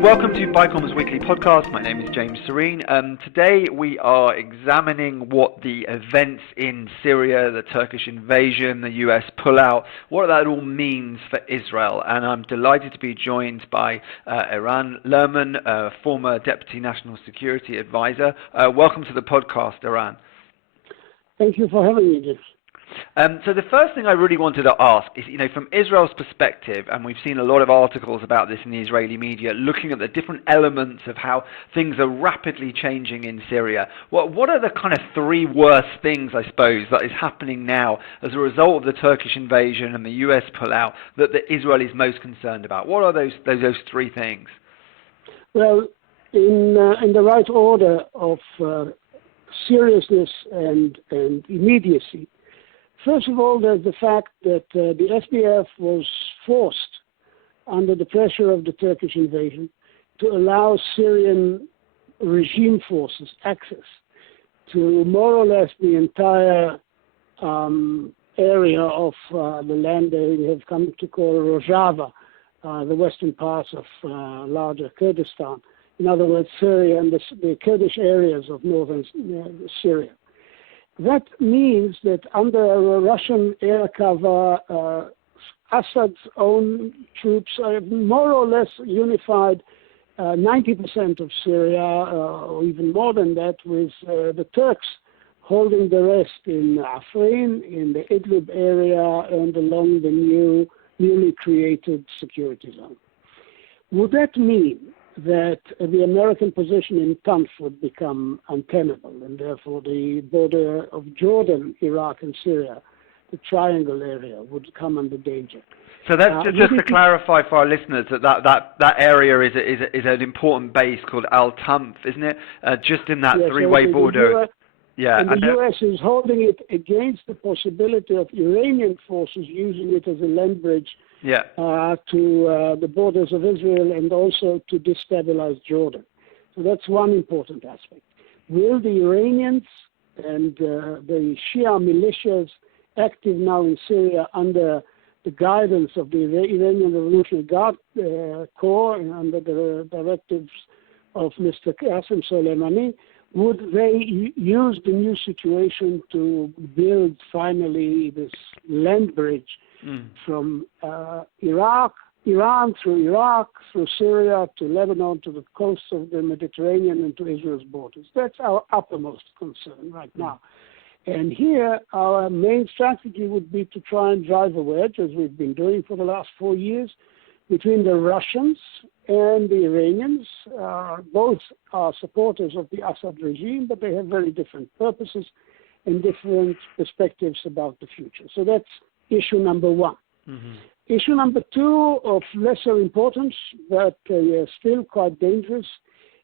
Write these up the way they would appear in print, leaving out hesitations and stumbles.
Welcome to BICOM's weekly podcast. My name is James Sorene. Today we are examining what the events in Syria, the Turkish invasion, the US pullout, what that all means for Israel. And I'm delighted to be joined by Eran Lerman, former Deputy National Security Advisor. Welcome to the podcast, Eran. Thank you for having me, James. So the first thing I really wanted to ask is, from Israel's perspective, and we've seen a lot of articles about this in the Israeli media, looking at the different elements of how things are rapidly changing in Syria. What are the kind of three worst things, I suppose, that is happening now as a result of the Turkish invasion and the US pullout that Israel is most concerned about? What are those three things? Well, in the right order of seriousness and immediacy. First of all, there's the fact that the SDF was forced, under the pressure of the Turkish invasion, to allow Syrian regime forces access to more or less the entire area of the land they have come to call Rojava, the western parts of larger Kurdistan. In other words, Syria and the Kurdish areas of northern Syria. That means that under Russian air cover, Assad's own troops have more or less unified 90% of Syria, or even more than that, with the Turks holding the rest in Afrin, in the Idlib area, and along the newly created security zone. Would that mean that the American position in Tanf would become untenable, and therefore the border of Jordan, Iraq, and Syria, the triangle area, would come under danger? So that's just to clarify for our listeners that area is an important base called Al-Tanf, isn't it? Just in that three-way border. And the U.S. is holding it against the possibility of Iranian forces using it as a land bridge to the borders of Israel and also to destabilize Jordan. So that's one important aspect. Will the Iranians and the Shia militias active now in Syria under the guidance of the Iranian Revolutionary Guard Corps and under the directives of Mr. Qasem Soleimani, would they use the new situation to build finally this land bridge from Iran through Iraq, through Syria, to Lebanon, to the coasts of the Mediterranean, and to Israel's borders? That's our uppermost concern right now. And here, our main strategy would be to try and drive a wedge, as we've been doing for the last 4 years, between the Russians and the Iranians. Both are supporters of the Assad regime, but they have very different purposes and different perspectives about the future. So that's issue number one. Mm-hmm. Issue number two, of lesser importance, but still quite dangerous,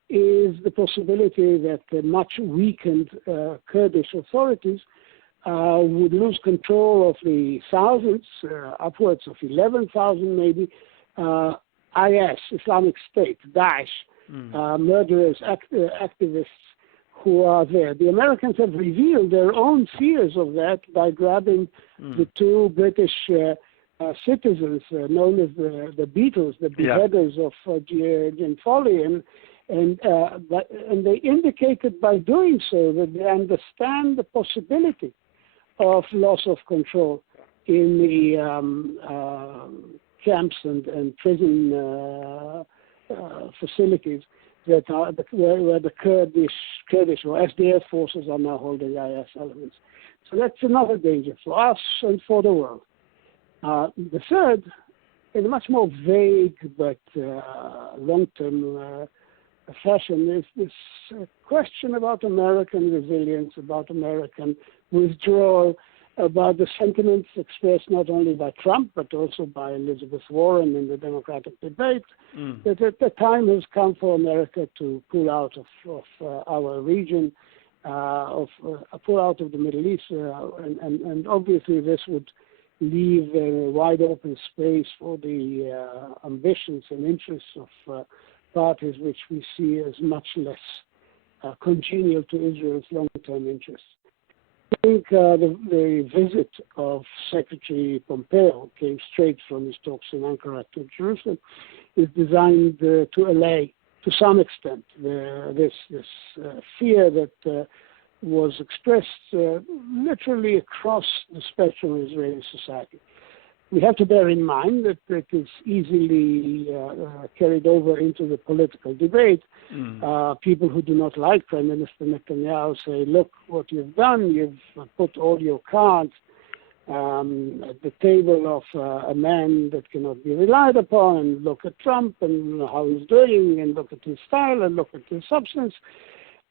is the possibility that the much weakened Kurdish authorities would lose control of the thousands, upwards of 11,000 maybe, IS, Islamic State, Daesh, murderers, activists who are there. The Americans have revealed their own fears of that by grabbing the two British citizens known as the Beatles, the beheaders of Jane Foley, and they indicated by doing so that they understand the possibility of loss of control in the camps and prison facilities that are where the Kurdish or SDF forces are now holding IS elements. So that's another danger for us and for the world. The third, in a much more vague but long-term fashion, is this question about American resilience, about American withdrawal, about the sentiments expressed not only by Trump but also by Elizabeth Warren in the Democratic debate, that the time has come for America to pull out of our region, pull out of the Middle East, and obviously this would leave a wide open space for the ambitions and interests of parties which we see as much less congenial to Israel's long-term interests. think the visit of Secretary Pompeo came straight from his talks in Ankara to Jerusalem, is designed to allay, to some extent, this fear that was expressed literally across the spectrum of Israeli society. We have to bear in mind that it is easily carried over into the political debate. People who do not like Prime Minister Netanyahu say, look what you've done, you've put all your cards at the table of a man that cannot be relied upon, and look at Trump and how he's doing, and look at his style, and look at his substance.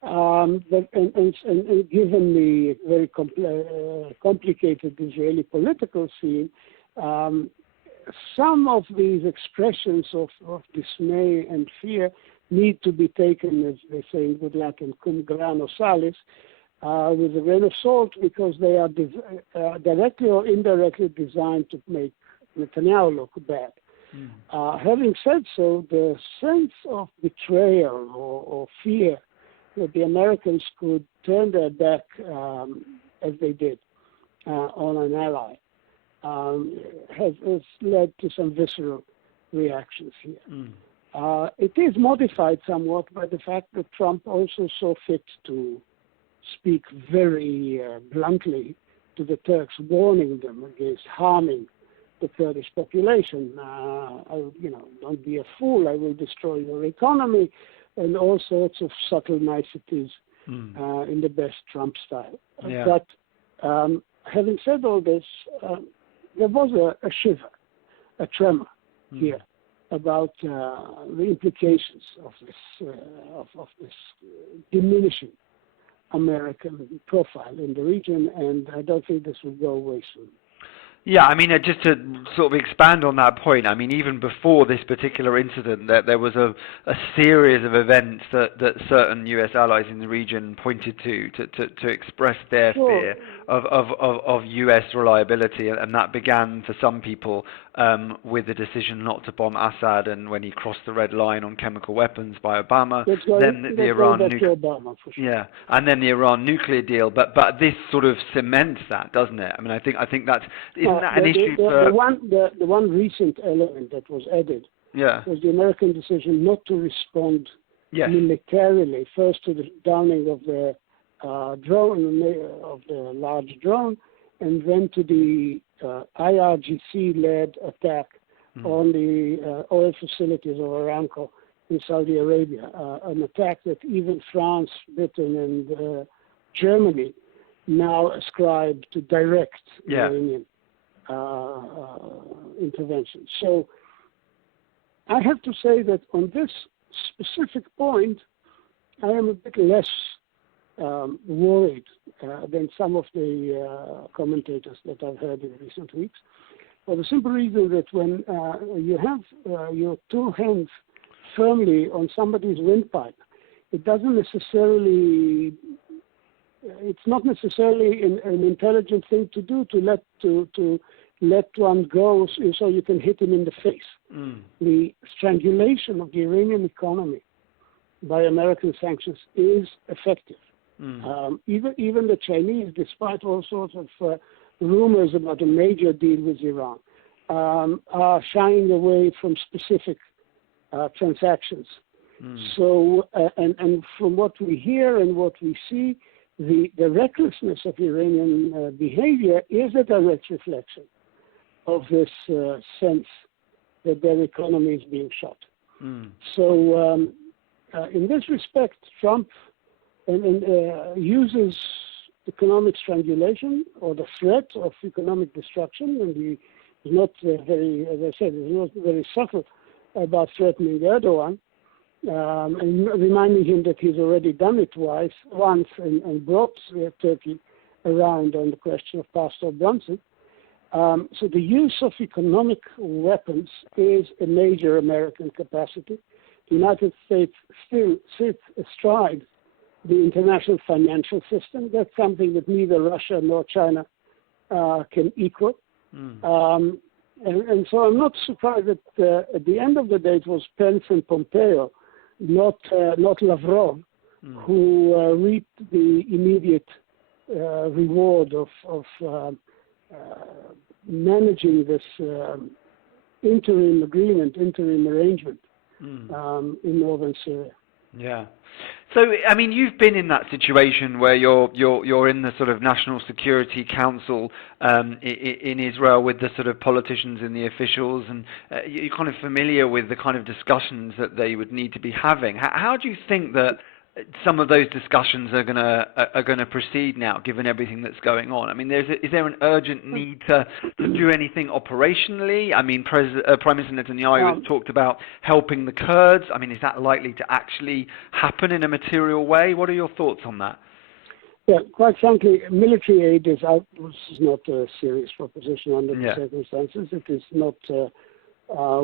And given the very complicated Israeli political scene, some of these expressions of dismay and fear need to be taken, as they say in good Latin, cum grano salis, with a grain of salt, because they are directly or indirectly designed to make Netanyahu look bad. Having said so, the sense of betrayal or fear that the Americans could turn their back, as they did, on an ally, has led to some visceral reactions here. It is modified somewhat by the fact that Trump also saw fit to speak very bluntly to the Turks, warning them against harming the Kurdish population. Don't be a fool, I will destroy your economy, and all sorts of subtle niceties in the best Trump style. But having said all this, there was a shiver, a tremor here about the implications of this diminishing American profile in the region, and I don't think this will go away soon. Yeah, I mean, just to sort of expand on that point, I mean, even before this particular incident, there was a series of events that certain U.S. allies in the region pointed to express their fear of U.S. reliability, and that began for some people with the decision not to bomb Assad, and when he crossed the red line on chemical weapons by Obama, then the Iran and then the Iran nuclear deal. But this sort of cements that, doesn't it? I mean, I think that's an issue for the one recent element that was added was the American decision not to respond militarily, first to the downing of the drone, of the large drone, and then to the IRGC-led attack on the oil facilities of Aramco in Saudi Arabia, an attack that even France, Britain, and Germany now ascribe to direct Iranian intervention. So I have to say that on this specific point, I am a bit less worried than some of the commentators that I've heard in recent weeks, for the simple reason that when you have your two hands firmly on somebody's windpipe, it's not necessarily an intelligent thing to do to let one go so you can hit him in the face. The strangulation of the Iranian economy by American sanctions is effective. Even the Chinese, despite all sorts of rumors about a major deal with Iran, are shying away from specific transactions. So, and from what we hear and what we see, the recklessness of Iranian behavior is a direct reflection of this sense that their economy is being shot. So, in this respect, Trump uses economic strangulation or the threat of economic destruction, and he is not very, as I said, he's not very subtle about threatening Erdogan, and reminding him that he's already done it once, and brought Turkey around on the question of Pastor Brunson. So the use of economic weapons is a major American capacity. The United States still sits astride the international financial system. That's something that neither Russia nor China can equal. And so I'm not surprised that at the end of the day it was Pence and Pompeo, not Lavrov, who reaped the immediate reward of managing this interim arrangement in Northern Syria. Yeah. So, I mean, you've been in that situation where you're in the sort of National Security Council in Israel with the sort of politicians and the officials, and you're kind of familiar with the kind of discussions that they would need to be having. How do you think that some of those discussions are gonna proceed now, given everything that's going on? I mean, is there an urgent need to do anything operationally? I mean, Prime Minister Netanyahu has talked about helping the Kurds. I mean, is that likely to actually happen in a material way? What are your thoughts on that? Yeah, quite frankly, military aid is not a serious proposition under the circumstances. It is not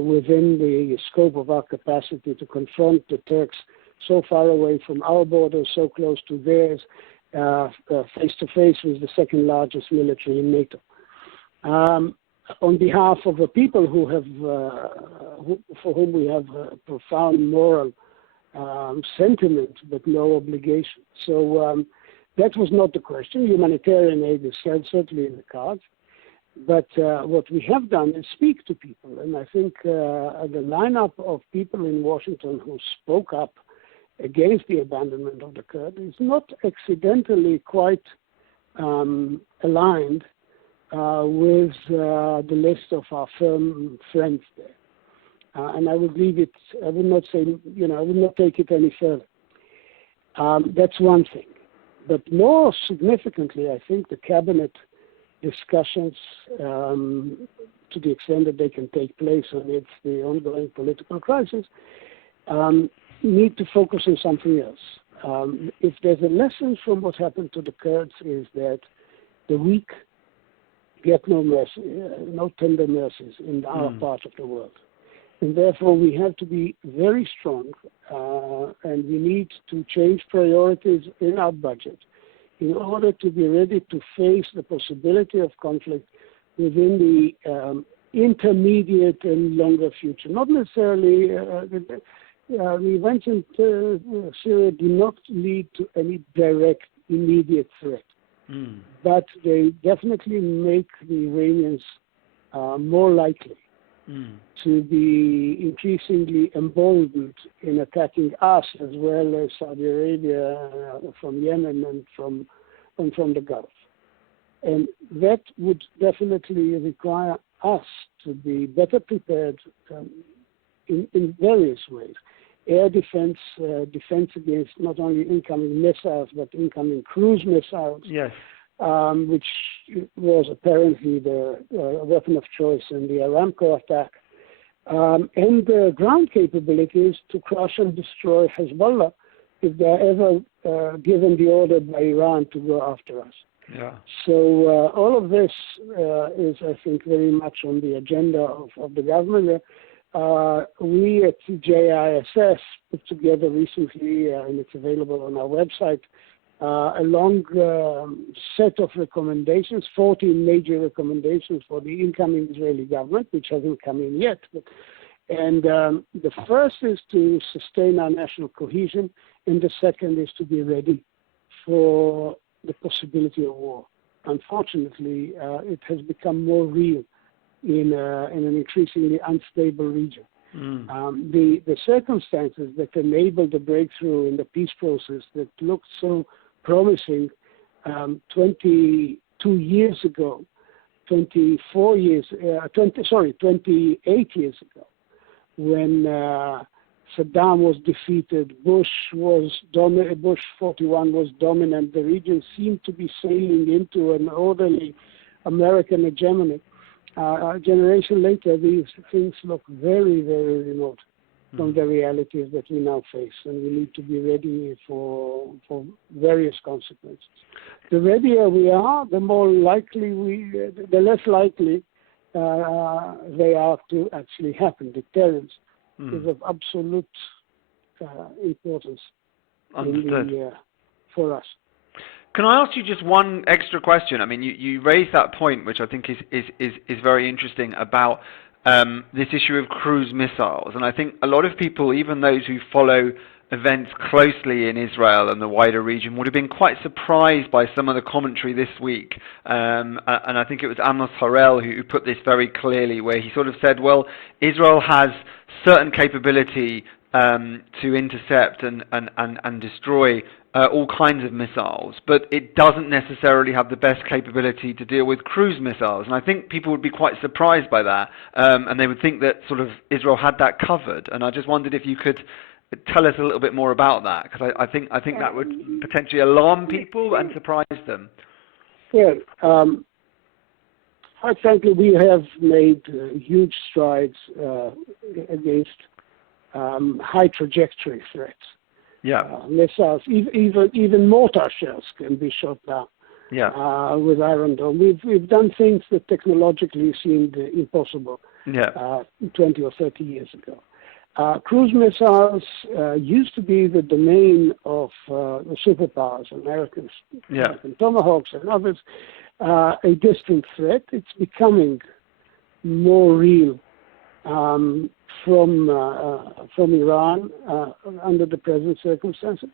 within the scope of our capacity to confront the Turks so far away from our borders, so close to theirs, face to face with the second largest military in NATO. On behalf of the people for whom we have a profound moral sentiment, but no obligation. So that was not the question. Humanitarian aid is certainly in the cards. But what we have done is speak to people, and I think the lineup of people in Washington who spoke up against the abandonment of the Kurds is not accidentally quite aligned with the list of our firm friends there. And I would leave it, I would not say, I would not take it any further. That's one thing. But more significantly, I think the cabinet discussions, to the extent that they can take place amidst the ongoing political crisis, need to focus on something else. If there's a lesson from what happened to the Kurds, is that the weak get no mercy, no tender mercies in our part of the world. And therefore we have to be very strong, and we need to change priorities in our budget in order to be ready to face the possibility of conflict within the intermediate and longer future. Not necessarily the events in Syria do not lead to any direct, immediate threat. But they definitely make the Iranians more likely to be increasingly emboldened in attacking us, as well as Saudi Arabia from Yemen and from the Gulf. And that would definitely require us to be better prepared in various ways. Air defense, defense against not only incoming missiles, but incoming cruise missiles, which was apparently the weapon of choice in the Aramco attack, and ground capabilities to crush and destroy Hezbollah if they're ever given the order by Iran to go after us. So all of this is, I think, very much on the agenda of the government. We at CJISS put together recently, and it's available on our website, a long set of recommendations, 14 major recommendations for the incoming Israeli government, which hasn't come in yet. And the first is to sustain our national cohesion, and the second is to be ready for the possibility of war. Unfortunately, it has become more real in an increasingly unstable region. The circumstances that enabled the breakthrough in the peace process that looked so promising 28 years ago, when Saddam was defeated, Bush 41 was dominant, the region seemed to be sailing into an orderly American hegemony. A generation later, these things look very, very remote from the realities that we now face, and we need to be ready for various consequences. The readier we are, the less likely they are to actually happen. Deterrence is of absolute importance for us. Can I ask you just one extra question? I mean, you raised that point, which I think is very interesting, about this issue of cruise missiles. And I think a lot of people, even those who follow events closely in Israel and the wider region would have been quite surprised by some of the commentary this week. And I think it was Amos Harel who put this very clearly, where he sort of said, well, Israel has certain capability to intercept and destroy all kinds of missiles, but it doesn't necessarily have the best capability to deal with cruise missiles. And I think people would be quite surprised by that, and they would think that sort of Israel had that covered. And I just wondered if you could tell us a little bit more about that, because I think that would potentially alarm people and surprise them. Yeah, quite frankly, we have made huge strides against high trajectory threats. Yeah. Missiles, even mortar shells can be shot down. Yeah. With Iron Dome, we've done things that technologically seemed impossible. Yeah. 20 or 30 years ago. Cruise missiles used to be the domain of the superpowers, American Tomahawks and others. A distant threat. It's becoming more real from Iran under the present circumstances.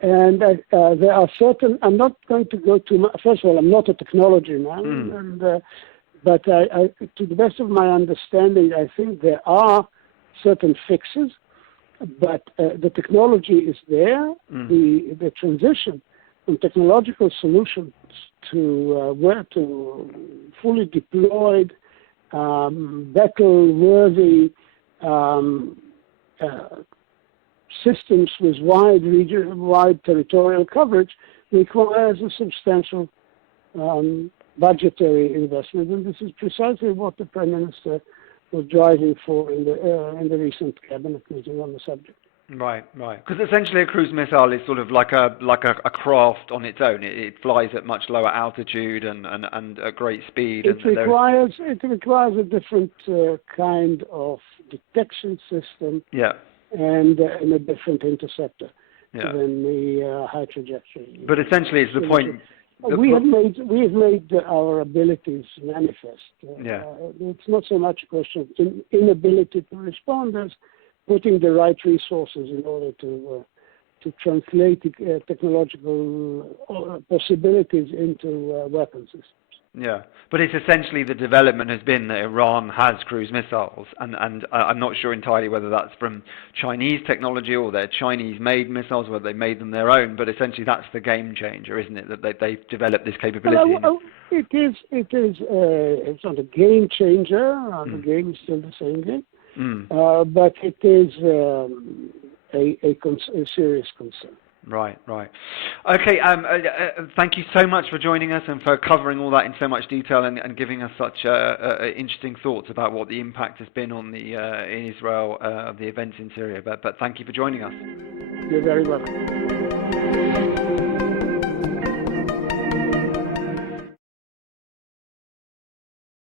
And there are certain. I'm not going to go too much. First of all, I'm not a technology man, but to the best of my understanding, I think there are certain fixes, but the technology is there. The transition from technological solutions to fully deployed, battle-worthy systems with wide territorial coverage requires a substantial budgetary investment, and this is precisely what the Prime Minister was driving for in the recent cabinet meeting on the subject. Right. Because essentially a cruise missile is sort of like a craft on its own. It flies at much lower altitude and at great speed. It requires a different kind of detection system. Yeah. And a different interceptor than the high trajectory. But essentially, it's the point. We have made our abilities manifest. It's not so much a question of inability to respond as putting the right resources in order to translate technological possibilities into weapon systems. Yeah, but it's essentially the development has been that Iran has cruise missiles, and I'm not sure entirely whether that's from Chinese technology or they're Chinese-made missiles, whether they made them their own, but essentially that's the game changer, isn't it, that they've developed this capability? It is. It's not a game changer. The game is still the same game, but it is a serious concern. Right. Okay, thank you so much for joining us and for covering all that in so much detail and giving us such interesting thoughts about what the impact has been on the in Israel, the events in Syria. But thank you for joining us. You're very welcome.